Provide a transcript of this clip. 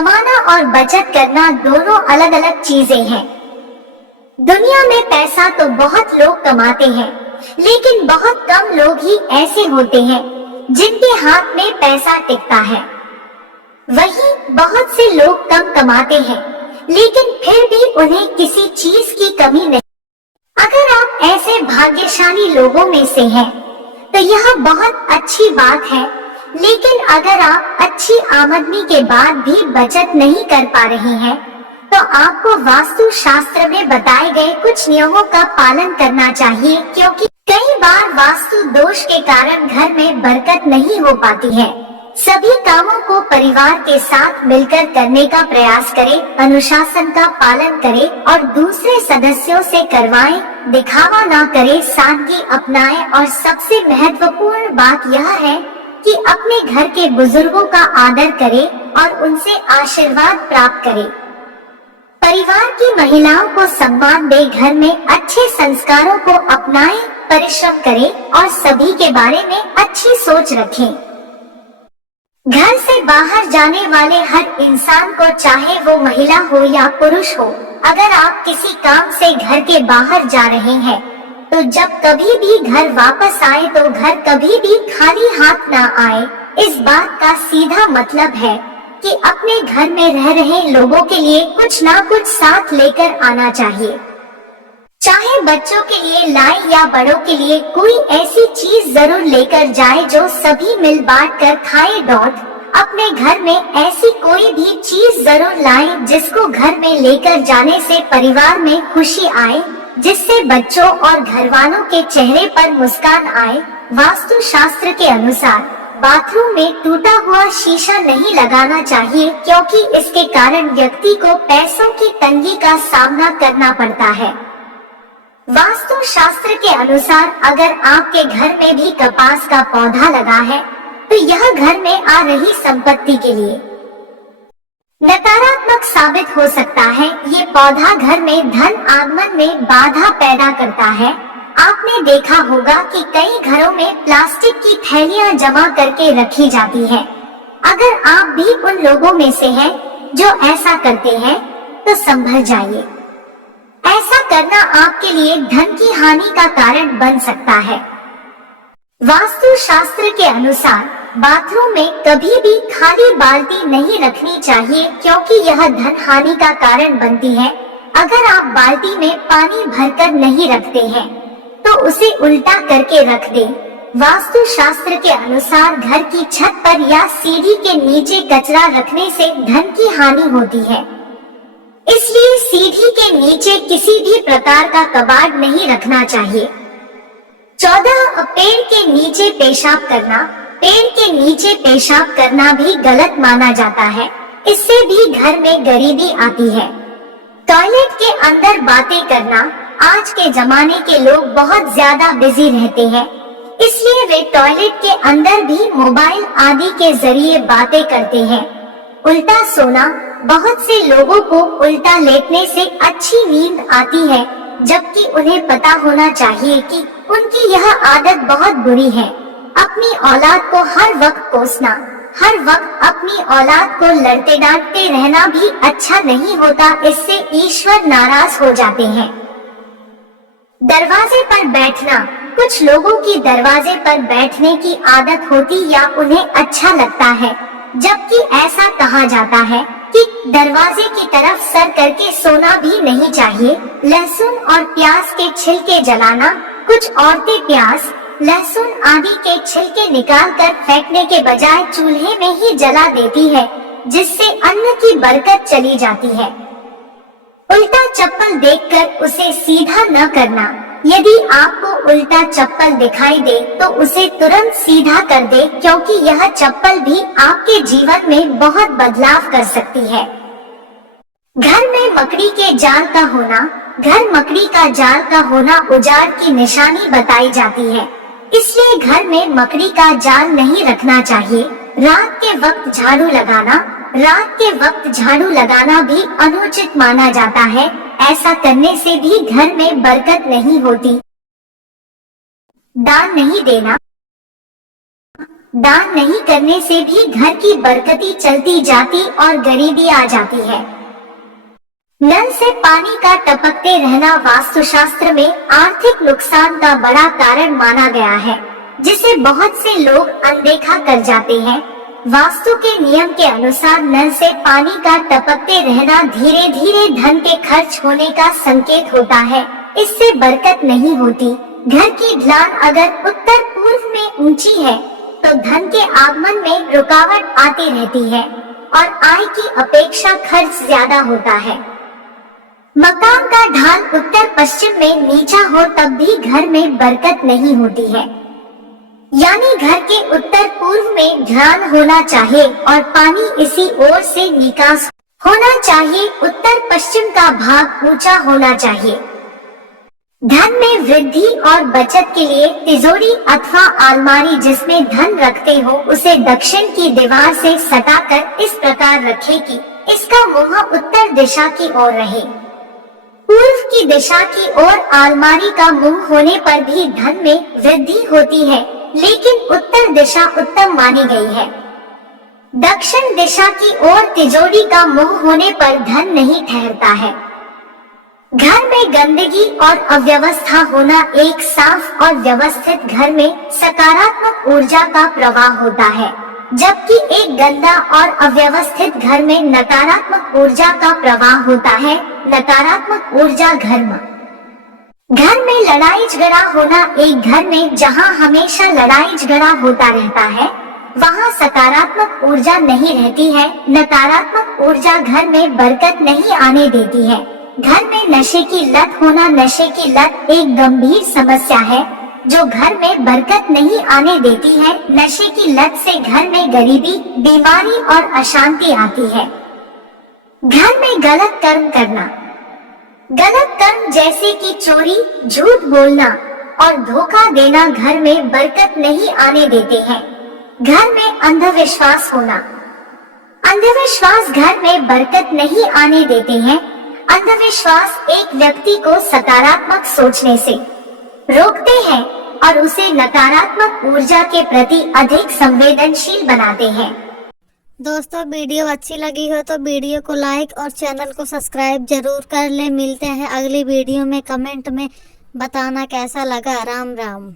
कमाना और बचत करना दोनों अलग अलग चीजें हैं। दुनिया में पैसा तो बहुत लोग कमाते हैं, लेकिन बहुत कम लोग ही ऐसे होते हैं जिनके हाथ में पैसा टिकता है। वहीं बहुत से लोग कम कमाते हैं, लेकिन फिर भी उन्हें किसी चीज की कमी नहीं। अगर आप ऐसे भाग्यशाली लोगों में से हैं, तो यह बहुत अच्छी बात है। लेकिन अगर आप अच्छी आमदनी के बाद भी बचत नहीं कर पा रहे हैं, तो आपको वास्तु शास्त्र में बताए गए कुछ नियमों का पालन करना चाहिए, क्योंकि कई बार वास्तु दोष के कारण घर में बरकत नहीं हो पाती है। सभी कामों को परिवार के साथ मिलकर करने का प्रयास करें, अनुशासन का पालन करें और दूसरे सदस्यों से करवाएं, दिखावा ना करें, सादगी अपनाएं और सबसे महत्वपूर्ण बात यह है कि अपने घर के बुजुर्गों का आदर करें और उनसे आशीर्वाद प्राप्त करें। परिवार की महिलाओं को सम्मान दें, घर में अच्छे संस्कारों को अपनाएं, परिश्रम करें और सभी के बारे में अच्छी सोच रखें। घर से बाहर जाने वाले हर इंसान को, चाहे वो महिला हो या पुरुष हो, अगर आप किसी काम से घर के बाहर जा रहे हैं, तो जब कभी भी घर वापस आए तो घर कभी भी खाली हाथ ना आए। इस बात का सीधा मतलब है कि अपने घर में रह रहे लोगों के लिए कुछ ना कुछ साथ लेकर आना चाहिए। चाहे बच्चों के लिए लाए या बड़ों के लिए कोई ऐसी चीज जरूर लेकर जाए जो सभी मिल बांट कर खाए। अपने घर में ऐसी कोई भी चीज जरूर लाए जिसको घर में लेकर जाने से परिवार में खुशी आए, जिससे बच्चों और घर वालों के चेहरे पर मुस्कान आए। वास्तु शास्त्र के अनुसार बाथरूम में टूटा हुआ शीशा नहीं लगाना चाहिए, क्योंकि इसके कारण व्यक्ति को पैसों की तंगी का सामना करना पड़ता है। वास्तु शास्त्र के अनुसार अगर आपके घर में भी कपास का पौधा लगा है, तो यह घर में आ रही संपत्ति के लिए नकारात्मक साबित हो सकता है। ये पौधा घर में धन आगमन में बाधा पैदा करता है। आपने देखा होगा कि कई घरों में प्लास्टिक की थैलियां जमा करके रखी जाती है। अगर आप भी उन लोगों में से हैं जो ऐसा करते हैं, तो संभल जाइए। ऐसा करना आपके लिए धन की हानि का कारण बन सकता है। वास्तु शास्त्र के अनुसार बाथरूम में कभी भी खाली बाल्टी नहीं रखनी चाहिए, क्योंकि यह धन हानि का कारण बनती है। अगर आप बाल्टी में पानी भरकर नहीं रखते हैं, तो उसे उल्टा करके रख दें। वास्तु शास्त्र के अनुसार घर की छत पर या सीढ़ी के नीचे कचरा रखने से धन की हानि होती है। इसलिए सीढ़ी के नीचे किसी भी प्रकार का कबाड़ नहीं रखना चाहिए। 14 पेड़ के नीचे पेशाब करना। पेड़ के नीचे पेशाब करना भी गलत माना जाता है। इससे भी घर में गरीबी आती है। टॉयलेट के अंदर बातें करना। आज के जमाने के लोग बहुत ज्यादा बिजी रहते हैं, इसलिए वे टॉयलेट के अंदर भी मोबाइल आदि के जरिए बातें करते हैं। उल्टा सोना। बहुत से लोगों को उल्टा लेटने से अच्छी नींद आती है, जबकि उन्हें पता होना चाहिए कि उनकी यह आदत बहुत बुरी है। अपनी औलाद को हर वक्त कोसना, हर वक्त अपनी औलाद को लड़ते डांटते रहना भी अच्छा नहीं होता। इससे ईश्वर नाराज हो जाते हैं। दरवाजे पर बैठना। कुछ लोगों की दरवाजे पर बैठने की आदत होती या उन्हें अच्छा लगता है, जबकि ऐसा कहा जाता है कि दरवाजे की तरफ सर करके सोना भी नहीं चाहिए। लहसुन और प्याज के छिलके जलाना। कुछ औरतें प्याज, लहसुन आदि के छिलके निकालकर फेंकने के बजाय चूल्हे में ही जला देती है, जिससे अन्न की बरकत चली जाती है। उल्टा चप्पल देखकर उसे सीधा न करना। यदि आपको उल्टा चप्पल दिखाई दे तो उसे तुरंत सीधा कर दे, क्योंकि यह चप्पल भी आपके जीवन में बहुत बदलाव कर सकती है। घर में मकड़ी के जाल का होना। घर मकड़ी का जाल का होना उजाड़ की निशानी बताई जाती है, इसलिए घर में मकड़ी का जाल नहीं रखना चाहिए। रात के वक्त झाड़ू लगाना। रात के वक्त झाड़ू लगाना भी अनुचित माना जाता है। ऐसा करने से भी घर में बरकत नहीं होती। दान नहीं देना। दान नहीं करने से भी घर की बरकती चलती जाती और गरीबी आ जाती है। नल से पानी का टपकते रहना वास्तुशास्त्र में आर्थिक नुकसान का बड़ा कारण माना गया है, जिसे बहुत से लोग अनदेखा कर जाते हैं। वास्तु के नियम के अनुसार नल से पानी का टपकते रहना धीरे धीरे धन के खर्च होने का संकेत होता है। इससे बरकत नहीं होती। घर की ढलान अगर उत्तर पूर्व में ऊंची है तो धन के आगमन में रुकावट आती रहती है और आय की अपेक्षा खर्च ज्यादा होता है। मकान का ढाल उत्तर पश्चिम में नीचा हो तब भी घर में बरकत नहीं होती है। यानी घर के उत्तर पूर्व में ढलान होना चाहिए और पानी इसी ओर से निकास होना चाहिए। उत्तर पश्चिम का भाग ऊंचा होना चाहिए। धन में वृद्धि और बचत के लिए तिजोरी अथवा अलमारी जिसमें धन रखते हो उसे दक्षिण की दीवार से सटाकर इस प्रकार रखें कि इसका मुंह उत्तर दिशा की ओर रहे। पूर्व की दिशा की ओर अलमारी का मुंह होने पर भी धन में वृद्धि होती है, लेकिन उत्तर दिशा उत्तम मानी गई है। दक्षिण दिशा की ओर तिजोरी का मुंह होने पर धन नहीं ठहरता है। घर में गंदगी और अव्यवस्था होना। एक साफ और व्यवस्थित घर में सकारात्मक ऊर्जा का प्रवाह होता है, जबकि एक गंदा और अव्यवस्थित घर में नकारात्मक ऊर्जा का प्रवाह होता है। नकारात्मक ऊर्जा घर में लड़ाई झगड़ा होना। एक घर में जहां हमेशा लड़ाई झगड़ा होता रहता है वहां सकारात्मक ऊर्जा नहीं रहती है। नकारात्मक ऊर्जा घर में बरकत नहीं आने देती है। घर में नशे की लत होना। नशे की लत एक गंभीर समस्या है जो घर में बरकत नहीं आने देती है। नशे की लत से घर में गरीबी, बीमारी और अशांति आती है। घर में गलत कर्म करना। गलत कर्म जैसे कि चोरी, झूठ बोलना और धोखा देना घर में बरकत नहीं आने देते हैं। घर में अंधविश्वास होना। अंधविश्वास घर में बरकत नहीं आने देते हैं। अंधविश्वास एक व्यक्ति को सकारात्मक सोचने से रोकते हैं और उसे नकारात्मक ऊर्जा के प्रति अधिक संवेदनशील बनाते हैं। दोस्तों, वीडियो अच्छी लगी हो तो वीडियो को लाइक और चैनल को सब्सक्राइब जरूर कर ले। मिलते हैं अगली वीडियो में। कमेंट में बताना कैसा लगा। राम राम।